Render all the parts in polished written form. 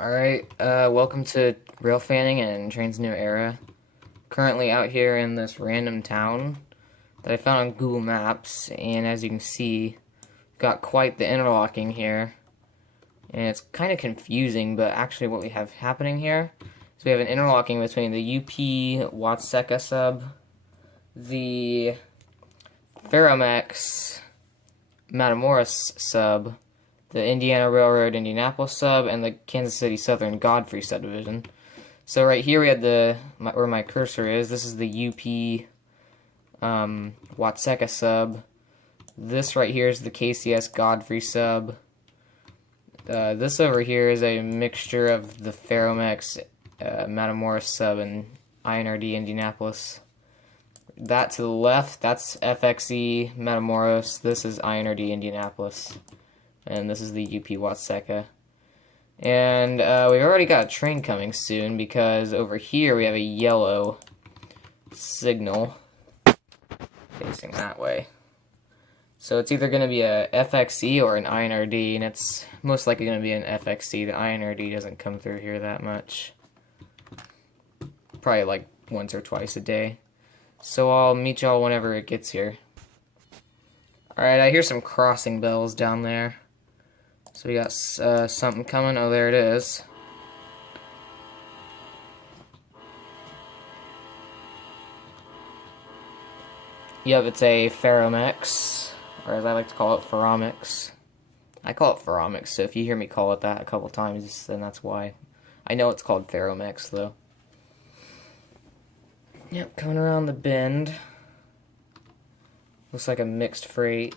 Alright, welcome to Railfanning and Train's New Era. Currently out here in this random town that I found on Google Maps, and as you can see, got quite the interlocking here. And it's kind of confusing, but actually what we have happening here is we have an interlocking between the UP Watseka sub, the Ferromex Matamoros sub, the Indiana Railroad Indianapolis sub, and the Kansas City Southern Godfrey subdivision. So right here we have where my cursor is. This is the UP Watseka sub. This right here is the KCS Godfrey sub. This over here is a mixture of the Ferromex Matamoros sub and INRD Indianapolis. That to the left, that's FXE Matamoros. This is INRD Indianapolis. And this is the UP Watseka. And we've already got a train coming soon because over here we have a yellow signal facing that way. So it's either going to be a FXE or an INRD, and it's most likely going to be an FXE. The INRD doesn't come through here that much. Probably like once or twice a day. So I'll meet y'all whenever it gets here. Alright, I hear some crossing bells down there. So we got something coming. Oh, there it is. Yep, it's a Ferromex, or as I like to call it, Ferromex. I call it Ferromex, so if you hear me call it that a couple times, then that's why. I know it's called Ferromex, though. Yep, coming around the bend. Looks like a mixed freight.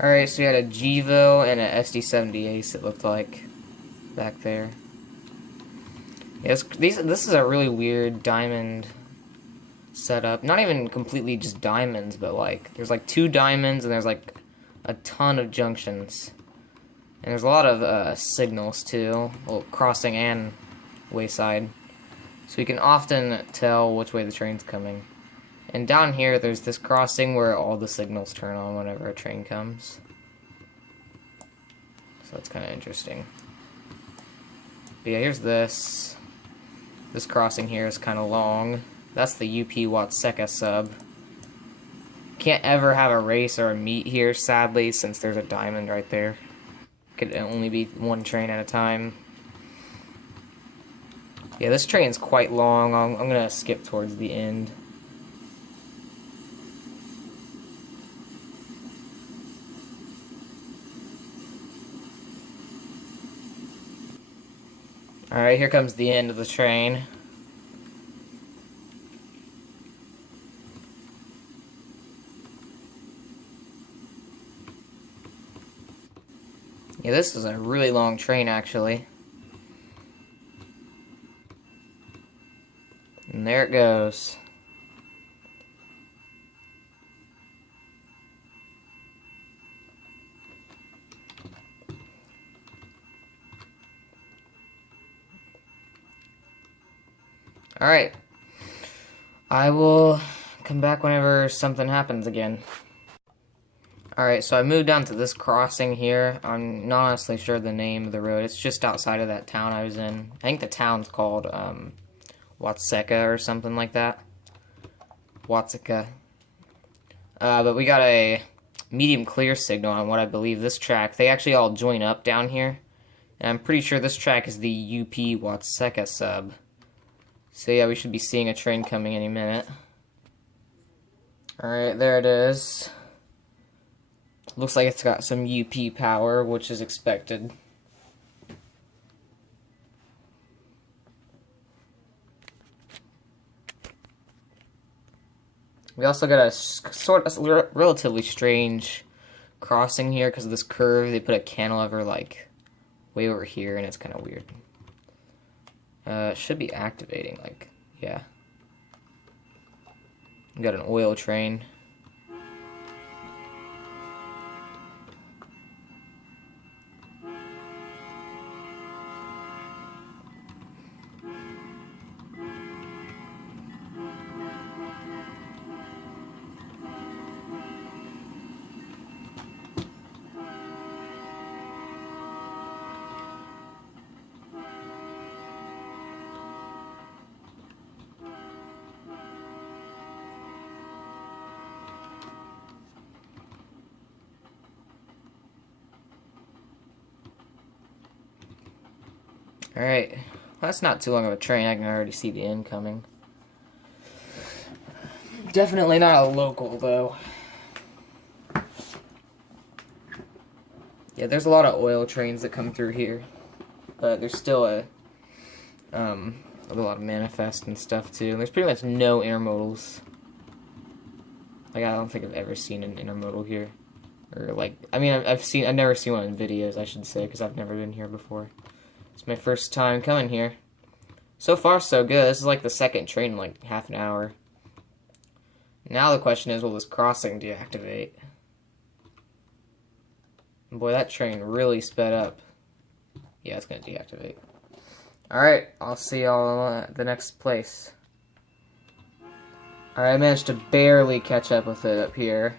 Alright, so we had a GEVO and a SD70 Ace, it looked like, back there. Yeah, this is a really weird diamond setup. Not even completely just diamonds, but like, there's like 2 diamonds and there's like a ton of junctions. And there's a lot of signals too, well, crossing and wayside. So we can often tell which way the train's coming. And down here, there's this crossing where all the signals turn on whenever a train comes. So that's kind of interesting. But yeah, here's this. This crossing here is kind of long. That's the UP Watseka sub. Can't ever have a race or a meet here, sadly, since there's a diamond right there. Could only be one train at a time. Yeah, this train's quite long. I'm gonna skip towards the end. Alright, here comes the end of the train. Yeah, this is a really long train, actually. And there it goes. Alright. I will come back whenever something happens again. Alright, so I moved down to this crossing here. I'm not honestly sure the name of the road. It's just outside of that town I was in. I think the town's called Watseka or something like that. Watseka. But we got a medium clear signal on what I believe this track. They actually all join up down here. And I'm pretty sure this track is the UP Watseka sub. So yeah, we should be seeing a train coming any minute. Alright, there it is. Looks like it's got some UP power, which is expected. We also got a relatively strange crossing here because of this curve. They put a cantilever like way over here, and it's kind of weird. It should be activating, like, yeah. We got an oil train. Alright, well, that's not too long of a train. I can already see the end coming. Definitely not a local, though. Yeah, there's a lot of oil trains that come through here. But there's still a lot of manifest and stuff, too. And there's pretty much no intermodals. Like, I don't think I've ever seen an intermodal here. Or, like, I mean, I've never seen one in videos, I should say, because I've never been here before. It's my first time coming here. So far, so good. This is like the second train in like half an hour. Now the question is, will this crossing deactivate? Boy, that train really sped up. Yeah, it's going to deactivate. Alright, I'll see y'all at the next place. Alright, I managed to barely catch up with it up here.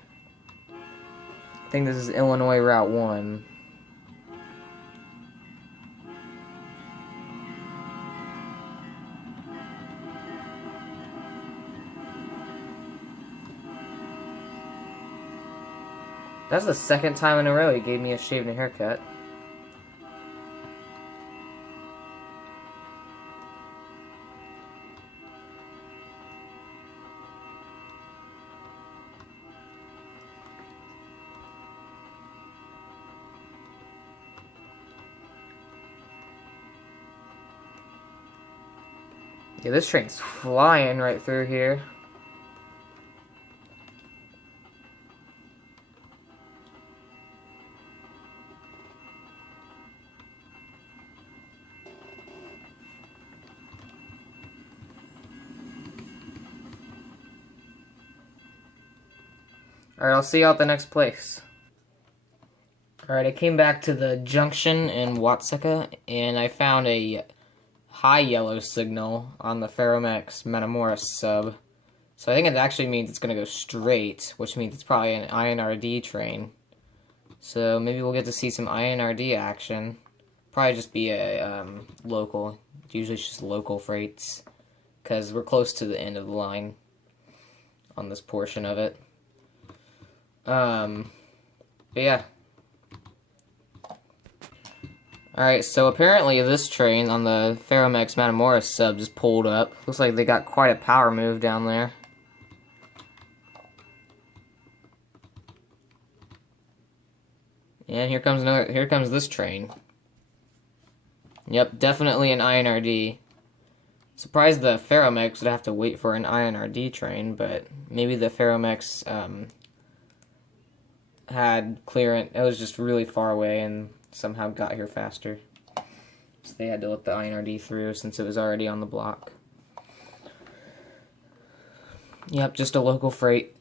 I think this is Illinois Route 1. That's the second time in a row he gave me a shave and a haircut. Yeah, this train's flying right through here. Alright, I'll see you at the next place. Alright, I came back to the junction in Watseka, and I found a high yellow signal on the Ferromex Matamoros sub. So I think it actually means it's going to go straight, which means it's probably an INRD train. So maybe we'll get to see some INRD action. Probably just be a local. Usually it's just local freights, because we're close to the end of the line on this portion of it. But yeah. Alright, so apparently this train on the Ferromex Matamoros sub just pulled up. Looks like they got quite a power move down there. And here comes this train. Yep, definitely an INRD. Surprised the Ferromex would have to wait for an INRD train, but maybe the Ferromex had clearance. It was just really far away and somehow got here faster. So they had to let the INRD through since it was already on the block. Yep, just a local freight.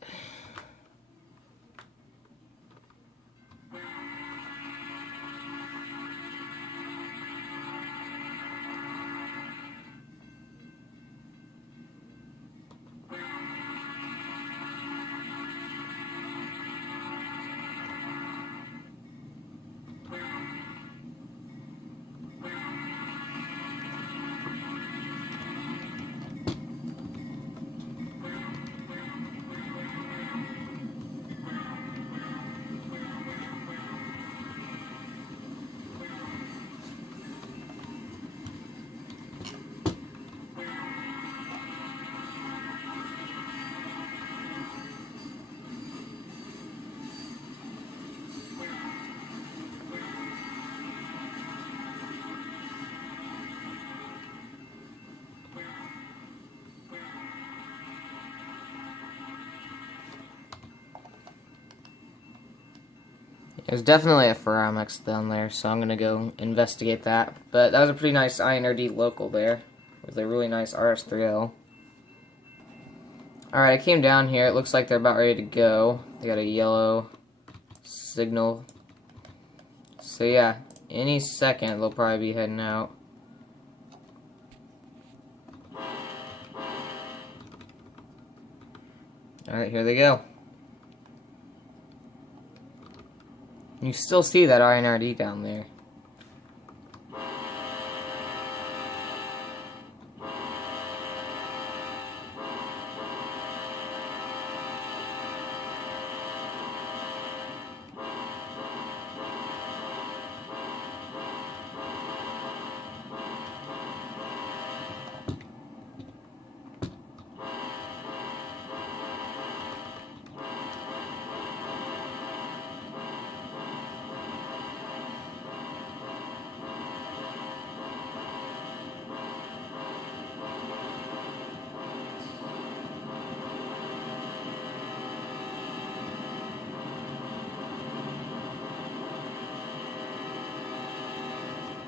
There's definitely a Ferromex down there, so I'm gonna go investigate that. But that was a pretty nice INRD local there, with a really nice RS3L. Alright, I came down here. It looks like they're about ready to go. They got a yellow signal. So yeah, any second they'll probably be heading out. Alright, here they go. You still see that INRD down there.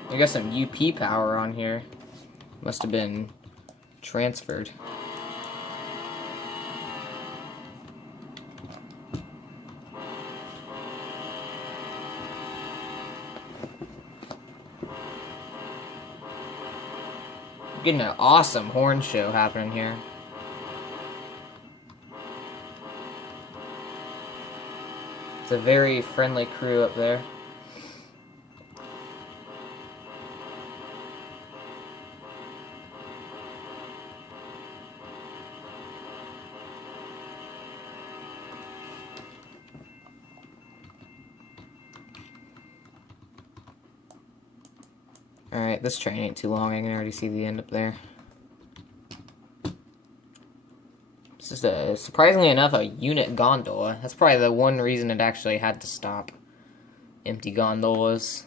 I got some UP power on here. Must have been transferred. We're getting an awesome horn show happening here. It's a very friendly crew up there. Alright, this train ain't too long. I can already see the end up there. It's just surprisingly enough, a unit gondola. That's probably the one reason it actually had to stop. Empty gondolas.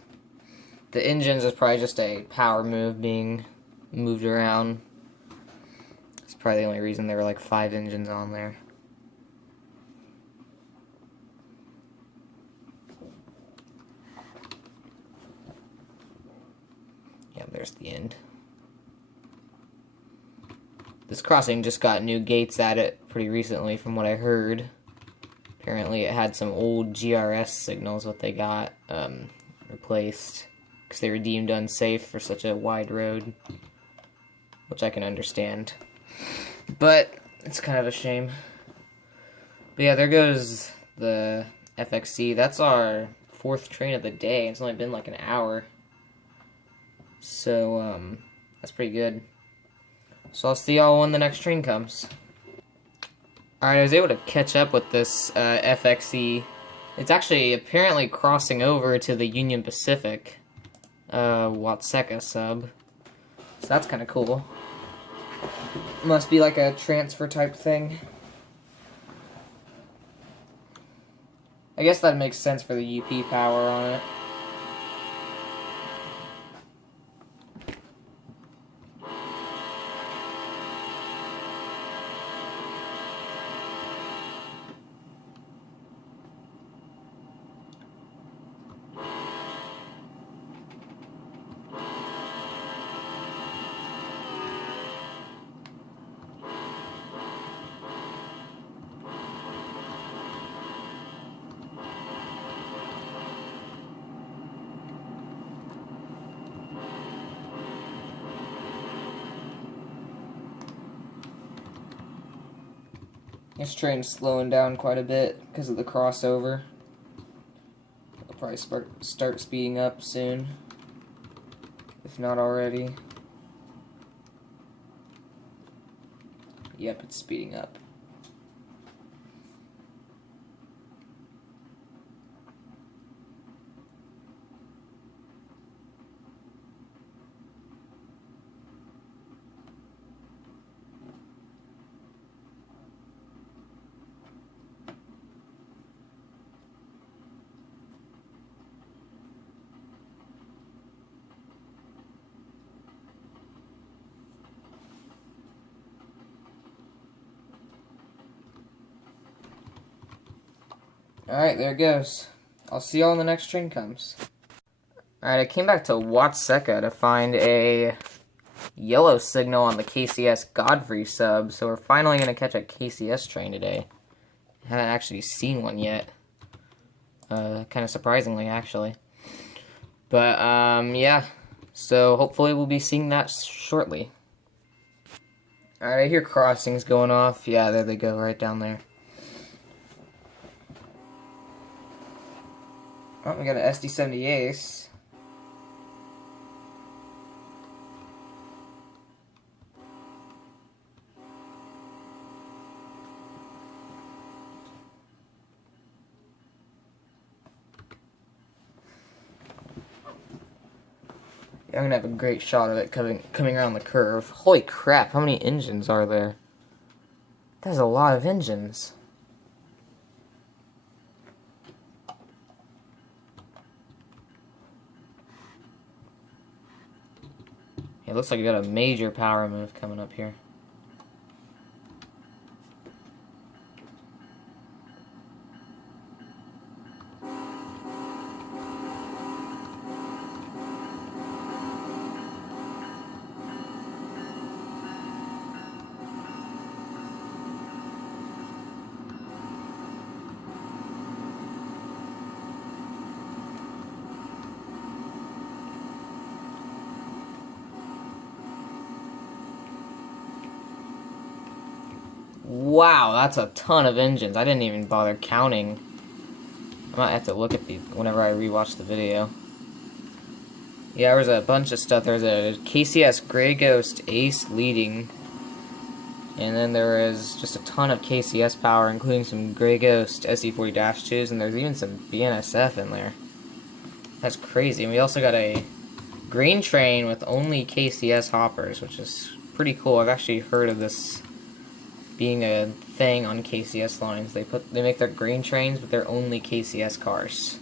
The engines is probably just a power move being moved around. That's probably the only reason there were like 5 engines on there. Yeah, there's the end. This crossing just got new gates at it pretty recently from what I heard. Apparently it had some old GRS signals what they got replaced because they were deemed unsafe for such a wide road, which I can understand. But it's kind of a shame. But yeah, there goes the FXE. That's our 4th train of the day. It's only been like an hour. So, that's pretty good. So I'll see y'all when the next train comes. Alright, I was able to catch up with this FXE. It's actually apparently crossing over to the Union Pacific Watseka sub. So that's kind of cool. Must be like a transfer type thing. I guess that makes sense for the UP power on it. This train's slowing down quite a bit because of the crossover. It'll probably start speeding up soon, if not already. Yep, it's speeding up. Alright, there it goes. I'll see y'all when the next train comes. Alright, I came back to Watseka to find a yellow signal on the KCS Godfrey sub, so we're finally going to catch a KCS train today. I haven't actually seen one yet. Kind of surprisingly, actually. But, yeah. So, hopefully we'll be seeing that shortly. Alright, I hear crossings going off. Yeah, there they go, right down there. Oh, we got an SD70 Ace. Yeah, I'm gonna have a great shot of it coming around the curve. Holy crap, how many engines are there? There's a lot of engines. It looks like we got a major power move coming up here. Wow, that's a ton of engines. I didn't even bother counting. I might have to look at these whenever I rewatch the video. Yeah, there was a bunch of stuff. There's a KCS Grey Ghost Ace leading. And then there is just a ton of KCS power, including some Grey Ghost SE40-2s, and there's even some BNSF in there. That's crazy. And we also got a green train with only KCS hoppers, which is pretty cool. I've actually heard of this being a thing on KCS lines. They make their green trains, but they're only KCS cars.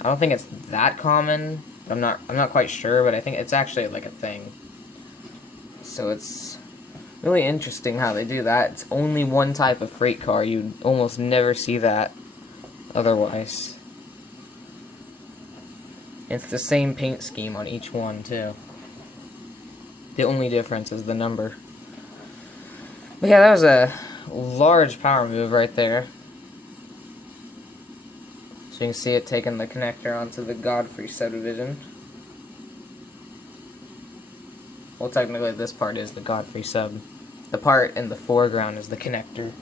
I don't think it's that common. I'm not quite sure, but I think it's actually like a thing. So it's really interesting how they do that. It's only one type of freight car. You almost never see that otherwise. It's the same paint scheme on each one too. The only difference is the number. But yeah, that was a large power move right there. So you can see it taking the connector onto the Godfrey subdivision. Well, technically this part is the Godfrey sub. The part in the foreground is the connector.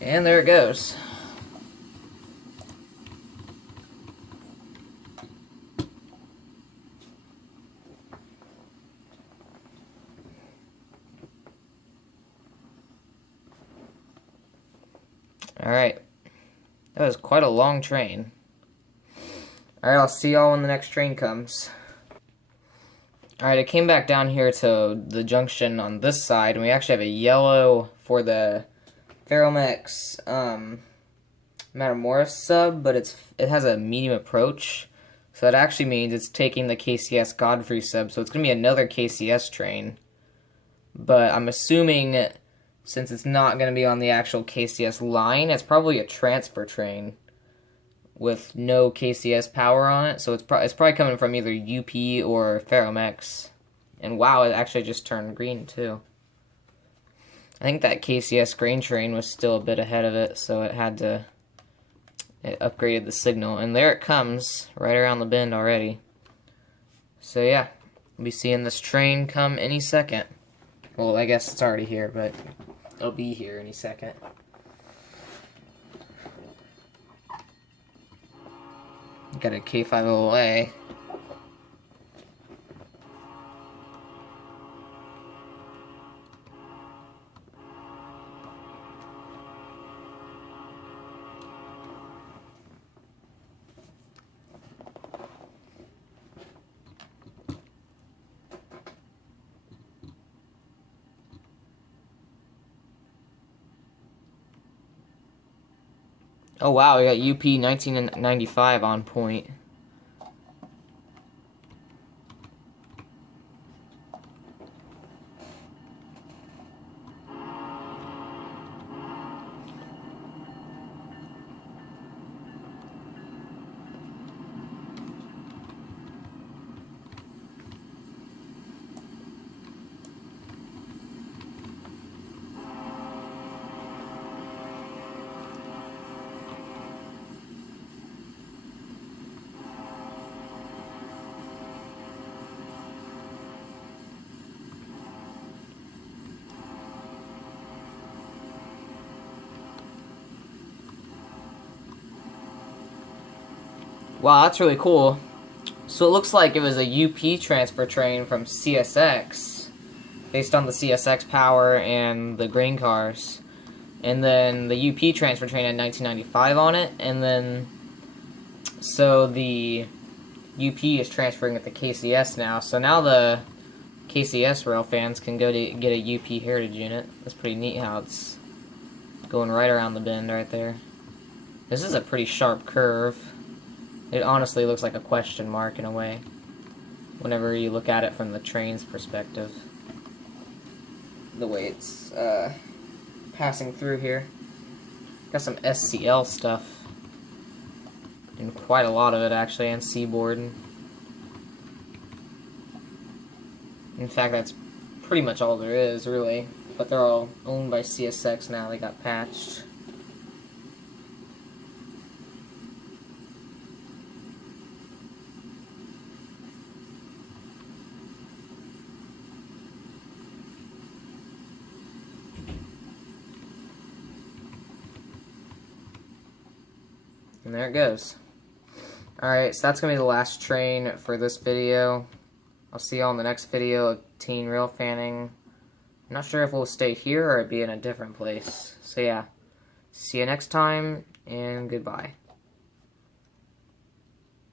And there it goes. Alright. That was quite a long train. Alright, I'll see y'all when the next train comes. Alright, I came back down here to the junction on this side, and we actually have a yellow for the Ferromex Matamoros sub, but it has a medium approach. So that actually means it's taking the KCS Godfrey sub, so it's going to be another KCS train. But I'm assuming, since it's not going to be on the actual KCS line, it's probably a transfer train with no KCS power on it, so it's probably coming from either UP or Ferromex. And wow, it actually just turned green too. I think that KCS grain train was still a bit ahead of it, so it upgraded the signal. And there it comes, right around the bend already. So yeah, we'll be seeing this train come any second. Well, I guess it's already here, but it'll be here any second. Got a K50A. Oh wow, we got UP 1995 on point. Wow, that's really cool. So it looks like it was a UP transfer train from CSX, based on the CSX power and the grain cars. And then the UP transfer train had 1995 on it, and then so the UP is transferring it to KCS now. So now the KCS rail fans can go to get a UP heritage unit. That's pretty neat how it's going right around the bend right there. This is a pretty sharp curve. It honestly looks like a question mark in a way, whenever you look at it from the train's perspective. The way it's passing through here. Got some SCL stuff, and quite a lot of it actually, and seaboard. In fact, that's pretty much all there is, really. But they're all owned by CSX now. They got patched. And there it goes. Alright, so that's going to be the last train for this video. I'll see you all in the next video of teen rail fanning. I'm not sure if we'll stay here or be in a different place. So yeah, see you next time, and goodbye.